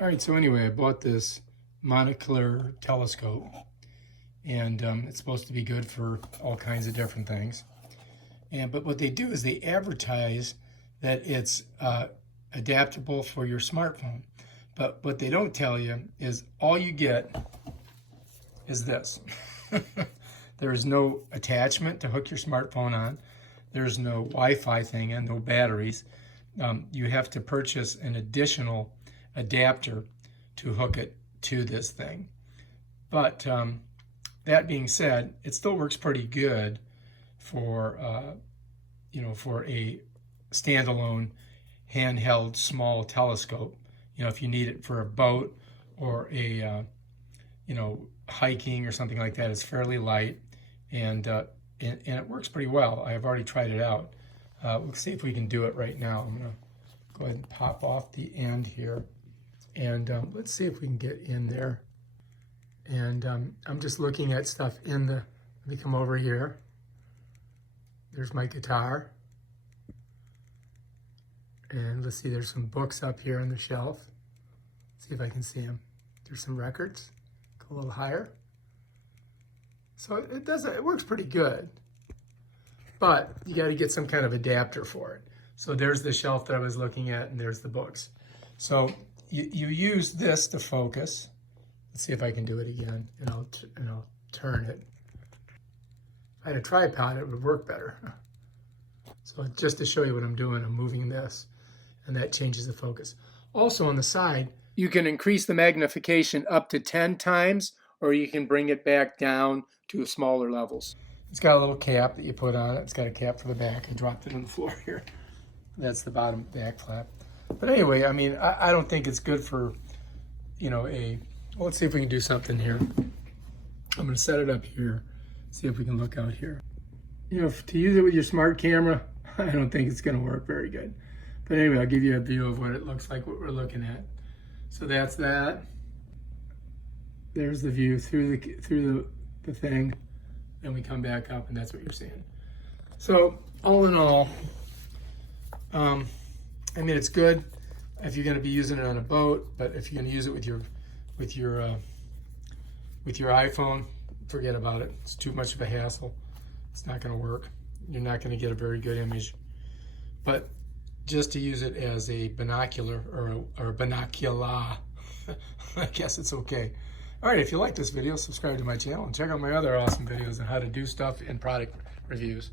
All right, so anyway, I bought this Monocular Telescope, and it's supposed to be good for all kinds of different things. But what they do is they advertise that it's adaptable for your smartphone. But what they don't tell you is all you get is this. There is no attachment to hook your smartphone on. There's no Wi-Fi thing and no batteries. You have to purchase an additional adapter to hook it to this thing. But that being said, it still works pretty good for for a standalone handheld small telescope. If you need it for a boat or a hiking or something like that, it's fairly light and it works pretty well. I've already tried it out. We'll see if we can do it right now. I'm gonna go ahead and pop off the end here, and let's see if we can get in there. And I'm just looking at stuff in the, let me come over here. There's my guitar. And let's see, there's some books up here on the shelf. Let's see if I can see them. There's some records. Go a little higher. So it works pretty good. But you got to get some kind of adapter for it. So there's the shelf that I was looking at, and there's the books. So you use this to focus. Let's see if I can do it again, and I'll turn it. If I had a tripod, it would work better. So just to show you what I'm doing, I'm moving this, and that changes the focus. Also on the side, you can increase the magnification up to 10 times, or you can bring it back down to smaller levels. It's got a little cap that you put on it. It's got a cap for the back. I dropped it on the floor here. That's the bottom back flap. But anyway, I mean, I don't think it's good for, well, let's see if we can do something here. I'm going to set it up here, see if we can look out here. To use it with your smart camera, I don't think it's going to work very good. But anyway, I'll give you a view of what it looks like, what we're looking at. So that's that. There's the view through the thing. Then we come back up, and that's what you're seeing. So all in all, I mean, it's good if you're going to be using it on a boat, but if you're going to use it with your iPhone, forget about it. It's too much of a hassle. It's not going to work. You're not going to get a very good image. But just to use it as a binocular or a binocular, I guess it's okay. All right, if you like this video, subscribe to my channel and check out my other awesome videos on how to do stuff and product reviews.